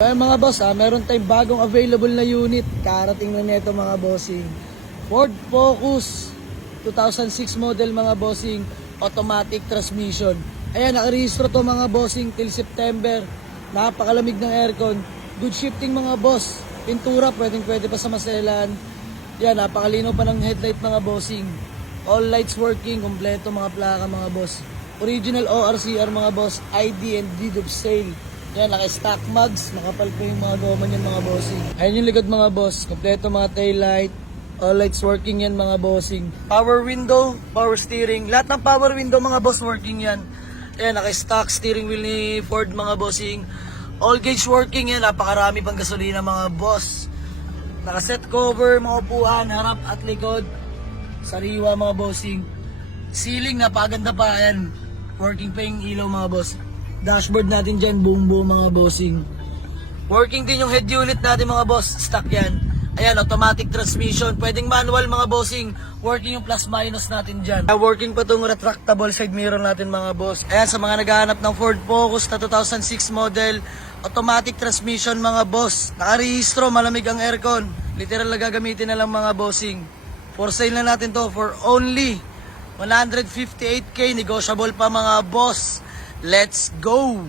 Ay mga boss, meron tayong bagong available na unit. Karating na nito mga bossing. Ford Focus 2006 model mga bossing, automatic transmission. Ayan, nakarehistro to mga bossing till September. Napakalamig ng aircon. Good shifting mga boss. Pintura, pwede pa sa maselan. Yan, napakalino pa ng headlight mga bossing. All lights working, kompleto mga plaka mga boss. Original ORCR mga boss, ID and deed of sale. Yan, naka-stock mugs, makapal po yung mga goma niyan mga bossing. Ayan yung likod mga boss, kompleto mga taillight, all lights working yan mga bossing. Power window, power steering, lahat ng power window mga boss working yan. Ayan, naka-stock steering wheel ni Ford mga bossing. All gauge working yan, napakarami pang gasolina mga boss. Naka-set cover, mga upuan, harap at likod. Sariwa mga bossing. Ceiling, napaganda pa yan. Working pa yung ilaw mga boss. Dashboard natin dyan, boom mga bossing. Working din yung head unit natin mga boss, stock yan. Ayan, automatic transmission, pwedeng manual mga bossing. Working yung plus minus natin dyan. Working pa itong retractable side mirror natin mga boss. Ayan, sa mga naghahanap ng Ford Focus na 2006 model, automatic transmission mga boss. Nakarehistro, malamig ang aircon. Literal na gagamitin na lang mga bossing. For sale na natin to for only 158k, negotiable pa mga boss. Let's go!